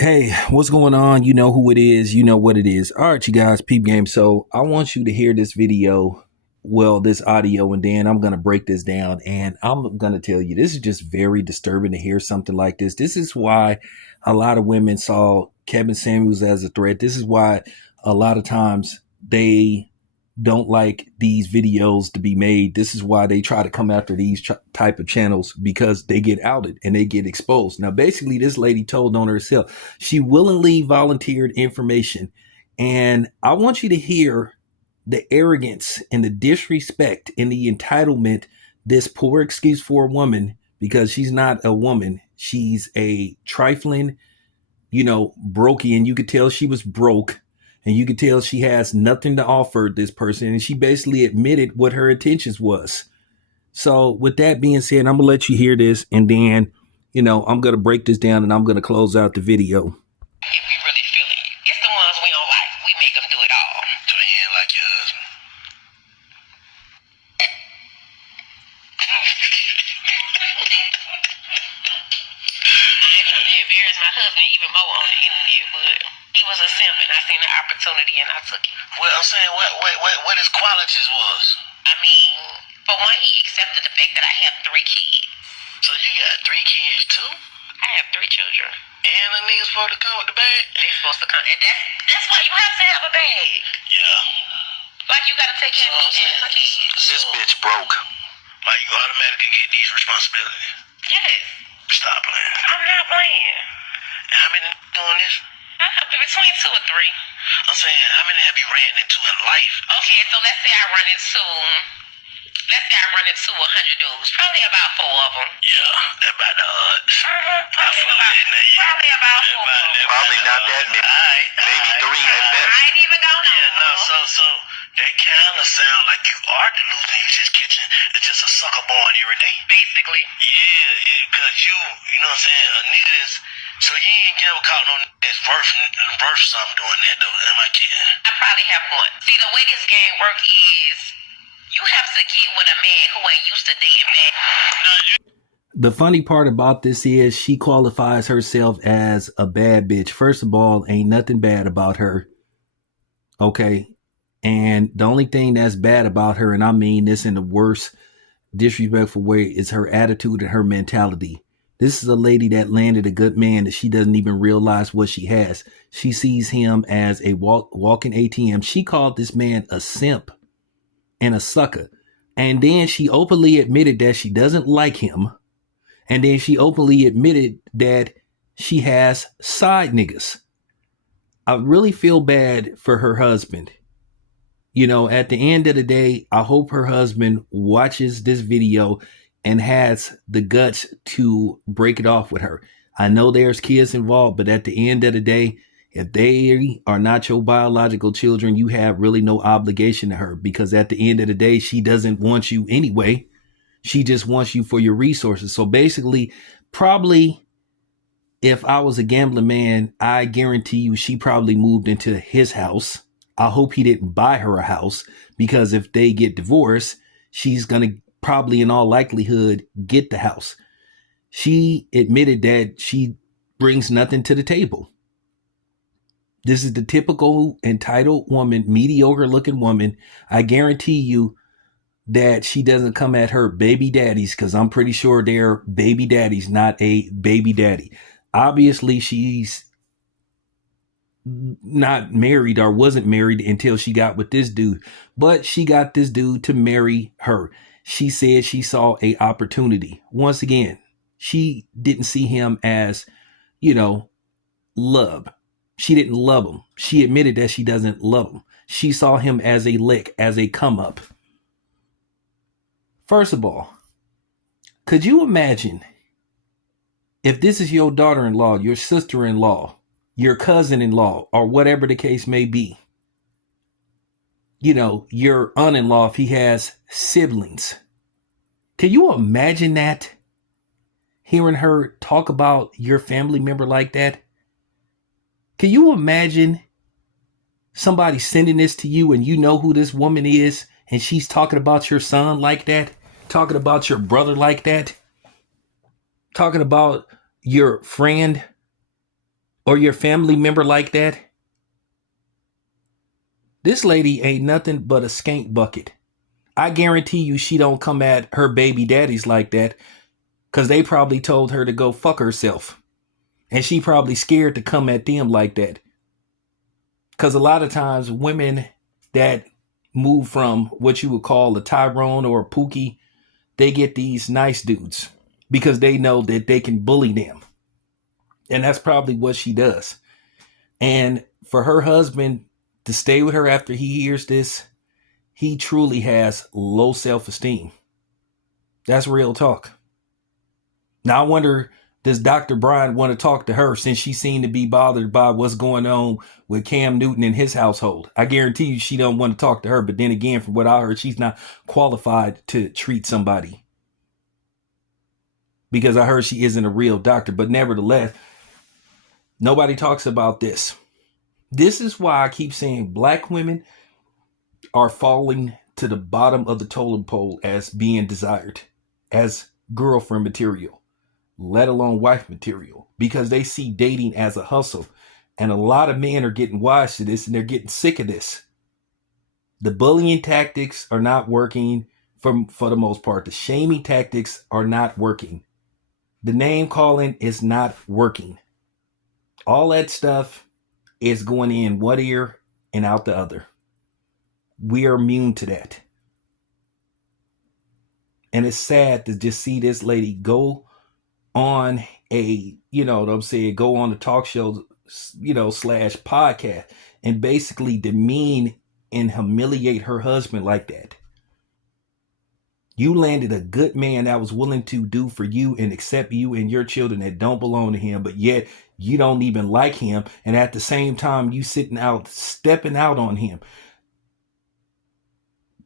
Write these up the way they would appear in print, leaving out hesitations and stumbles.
Hey, what's going on? You know who it is. You know what it is. All right, you guys, peep game. So I want you to hear this video, well, this audio, and then I'm going to break this down. And I'm going to tell you, this is just very disturbing to hear something like this. This is why a lot of women saw Kevin Samuels as a threat. This is why a lot of times they don't like these videos to be made. This is why they try to come after these type of channels, because they get outed and they get exposed. Now, basically, this lady told on herself. She willingly volunteered information. And I want you to hear the arrogance and the disrespect and the entitlement, this poor excuse for a woman, because she's not a woman. She's a trifling, brokey. And you could tell she was broke. And you could tell she has nothing to offer this person. And she basically admitted what her intentions was. So with that being said, I'm going to let you hear this. And then, I'm going to break this down and I'm going to close out the video. If we really feel it, it's the ones we don't like. We make them do it all. To the end, like your husband. I ain't trying to embarrass my husband even more on the internet, but he was a simp and I seen the opportunity and I took it. Well, I'm saying what his qualities was. I mean, for one, he accepted the fact that I have 3 kids. So you got 3 kids too? I have 3 children. And the niggas supposed to come with the bag? They supposed to come. And that's why you have to have a bag. Yeah. Like you gotta take care of me and my kids. This bitch broke. Like you automatically get these responsibilities. Yes. Stop playing. I'm not playing. And how many doing this? Between 2 or 3. I'm saying, how many have you ran into in life? Okay, so let's say I run into 100 dudes. Probably about 4 of them. Yeah, that's about the odds. Probably about 4. Probably not that many. Maybe 3 at best. I ain't even gonna know. Yeah, no, so that kind of sound like you are delusional. You just catching. It's just a sucker born every day. Basically. Yeah, because you know what I'm saying? A nigga is. So you ain't never caught no nigga that's worth something doing that though. Am I kidding? I probably have one. See, the way this game work is you have to get with a man who ain't used to dating men. No, The funny part about this is she qualifies herself as a bad bitch. First of all, ain't nothing bad about her. Okay. And the only thing that's bad about her, and I mean this in the worst disrespectful way, is her attitude and her mentality. This is a lady that landed a good man that she doesn't even realize what she has. She sees him as a walking ATM. She called this man a simp and a sucker. And then she openly admitted that she doesn't like him. And then she openly admitted that she has side niggas. I really feel bad for her husband. At the end of the day, I hope her husband watches this video and has the guts to break it off with her. I know there's kids involved, but at the end of the day, if they are not your biological children, you have really no obligation to her, because at the end of the day, she doesn't want you anyway. She just wants you for your resources. So basically, probably if I was a gambling man, I guarantee you she probably moved into his house. I hope he didn't buy her a house, because if they get divorced, she's going to probably in all likelihood get the house. She admitted that she brings nothing to the table. This is the typical entitled woman, mediocre looking woman. I guarantee you that she doesn't come at her baby daddies, because I'm pretty sure they're baby daddies, not a baby daddy. Obviously, she's not married or wasn't married until she got with this dude, but she got this dude to marry her. She said she saw a opportunity. Once again, she didn't see him as, love. She didn't love him. She admitted that she doesn't love him. She saw him as a lick, as a come up. First of all, could you imagine if this is your daughter-in-law, your sister-in-law, your cousin-in-law, or whatever the case may be? Your aunt-in-law, if he has siblings. Can you imagine that? Hearing her talk about your family member like that? Can you imagine somebody sending this to you and you know who this woman is and she's talking about your son like that? Talking about your brother like that? Talking about your friend or your family member like that, this lady ain't nothing but a skank bucket. I guarantee you she don't come at her baby daddies like that because they probably told her to go fuck herself. And she probably scared to come at them like that. Because a lot of times women that move from what you would call a Tyrone or a Pookie, they get these nice dudes because they know that they can bully them. And that's probably what she does. And for her husband to stay with her after he hears this, he truly has low self-esteem. That's real talk. Now I wonder, does Dr. Brian want to talk to her since she seemed to be bothered by what's going on with Cam Newton in his household? I guarantee you she don't want to talk to her, but then again, from what I heard, she's not qualified to treat somebody because I heard she isn't a real doctor. But nevertheless, nobody talks about this. This is why I keep saying black women are falling to the bottom of the totem pole as being desired, as girlfriend material, let alone wife material, because they see dating as a hustle. And a lot of men are getting wise to this and they're getting sick of this. The bullying tactics are not working for the most part. The shaming tactics are not working. The name calling is not working. All that stuff is going in one ear and out the other. We are immune to that. And it's sad to just see this lady go on a, you know what I'm saying, go on the talk show, you know, slash podcast and basically demean and humiliate her husband like that. You landed a good man that was willing to do for you and accept you and your children that don't belong to him, but yet you don't even like him. And at the same time, you sitting out, stepping out on him.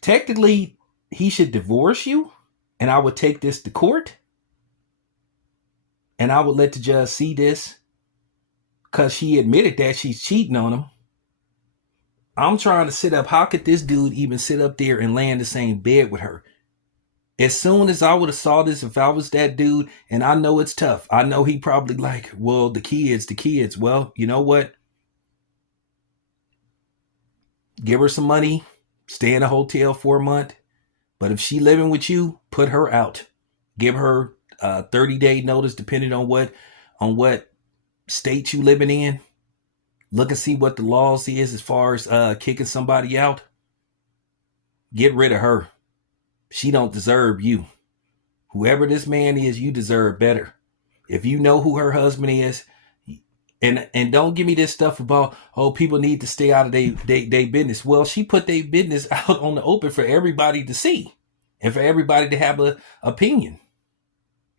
Technically, he should divorce you, and I would take this to court, and I would let the judge see this because she admitted that she's cheating on him. I'm trying to sit up. How could this dude even sit up there and lay in the same bed with her? As soon as I would have saw this, if I was that dude, and I know it's tough, I know he probably like, well, the kids. Well, you know what? Give her some money, stay in a hotel for a month. But if she living with you, put her out. Give her a 30-day notice, depending on what state you living in. Look and see what the laws is as far as kicking somebody out. Get rid of her. She don't deserve you. Whoever this man is, you deserve better. If you know who her husband is, and don't give me this stuff about, oh, people need to stay out of their business. Well, she put their business out on the open for everybody to see and for everybody to have an opinion.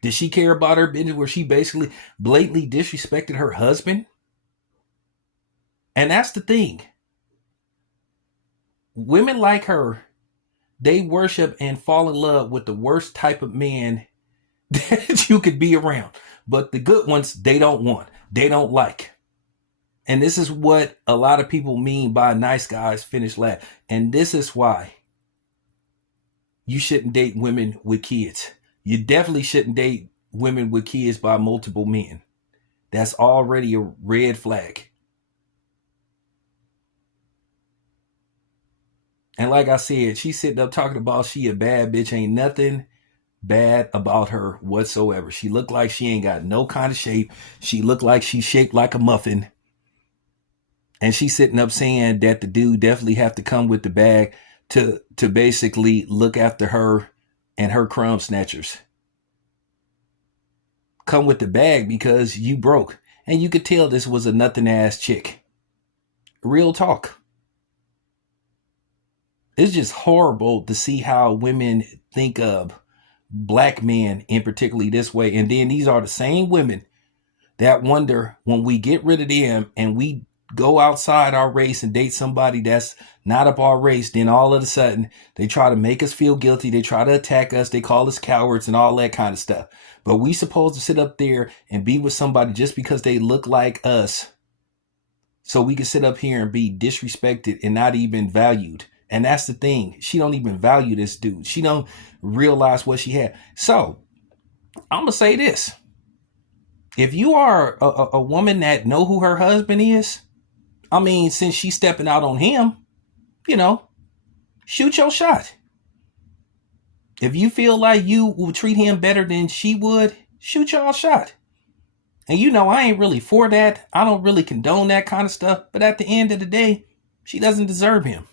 Did she care about her business where she basically blatantly disrespected her husband? And that's the thing. Women like her, they worship and fall in love with the worst type of man that you could be around. But the good ones, they don't want. They don't like. And this is what a lot of people mean by nice guys finish last. And this is why you shouldn't date women with kids. You definitely shouldn't date women with kids by multiple men. That's already a red flag. And like I said, she's sitting up talking about she a bad bitch. Ain't nothing bad about her whatsoever. She looked like she ain't got no kind of shape. She looked like she's shaped like a muffin. And she's sitting up saying that the dude definitely have to come with the bag to basically look after her and her crumb snatchers. Come with the bag because you broke. And you could tell this was a nothing ass chick. Real talk. It's just horrible to see how women think of black men in particularly this way. And then these are the same women that wonder when we get rid of them and we go outside our race and date somebody that's not up our race, then all of a sudden they try to make us feel guilty. They try to attack us. They call us cowards and all that kind of stuff. But we supposed to sit up there and be with somebody just because they look like us. So we can sit up here and be disrespected and not even valued. And that's the thing. She don't even value this dude. She don't realize what she had. So I'm going to say this. If you are a woman that know who her husband is, I mean, since she's stepping out on him, you know, shoot your shot. If you feel like you will treat him better than she would, shoot y'all shot. And you know, I ain't really for that. I don't really condone that kind of stuff. But at the end of the day, she doesn't deserve him.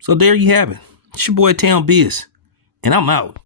So there you have it. It's your boy Town Biz. And I'm out.